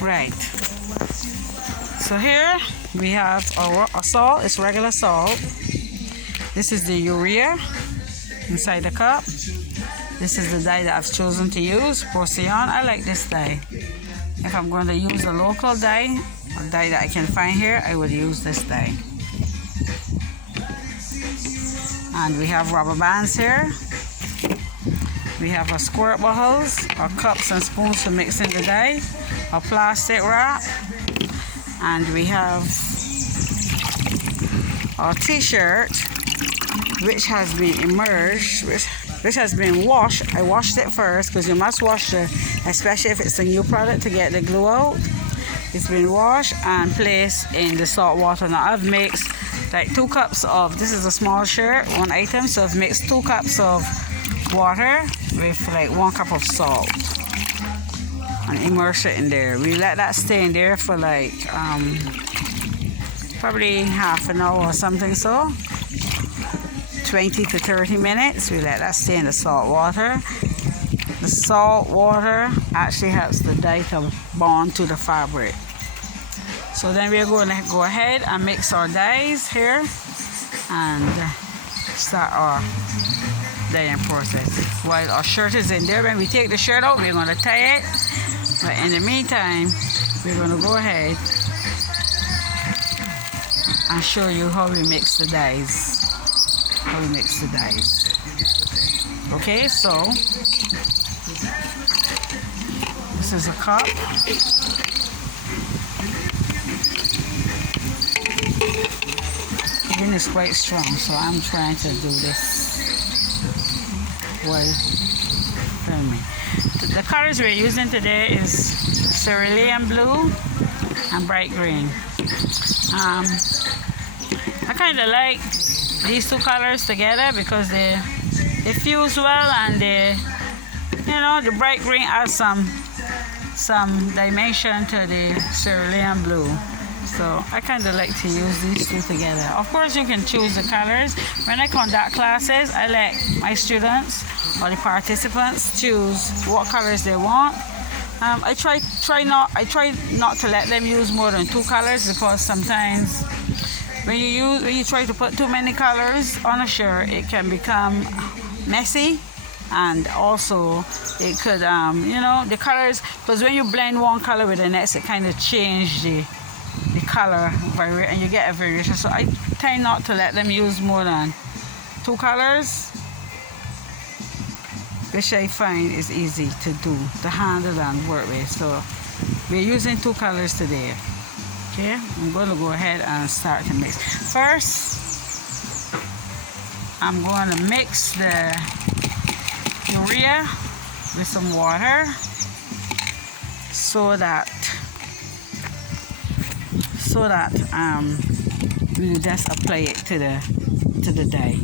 Right. So here we have our salt. It's regular salt. This is the urea inside the cup. This is the dye that I've chosen to use, Procyon. I like this dye. If I'm going to use a local dye, a dye that I can find here, I would use this dye. And we have rubber bands here. We have our squirt bottles, our cups and spoons to mix in the dye, a plastic wrap, and we have our t-shirt, which has been immersed, which has been washed. I washed it first because you must wash it, especially if it's a new product, to get the glue out. It's been washed and placed in the salt water. Now I've mixed like 2 cups of, this is a small shirt, 1 item, so I've mixed 2 cups of water with like 1 cup of salt and immerse it in there. We let that stay in there for like probably half an hour or something, so 20 to 30 minutes. We let that stay in the salt water. The salt water actually helps the dye to bond to the fabric. So then we're going to go ahead and mix our dyes here and start our dyeing process. While our shirt is in there, when we take the shirt out, we're going to tie it. But in the meantime, we're going to go ahead and show you how we mix the dyes. Okay, so this is a cup. The green is quite strong, so I'm trying to do this while filming. The colors we're using today is cerulean blue and bright green. I kind of like these 2 colors together because they fuse well, and the bright green adds some dimension to the cerulean blue. So I kind of like to use these 2 together. Of course, you can choose the colors. When I conduct classes, I let my students or the participants choose what colors they want. I try not to let them use more than 2 colors, because sometimes when you try to put too many colors on a shirt, it can become messy, and also it could the colors, because when you blend one color with the next, it kind of changes the color and you get a variation. So I tend not to let them use more than 2 colors, which I find is easy to do, to handle and work with. So we're using 2 colors today. Okay, I'm going to go ahead and start to mix. First, I'm going to mix the urea with some water so that we just apply it to the dye.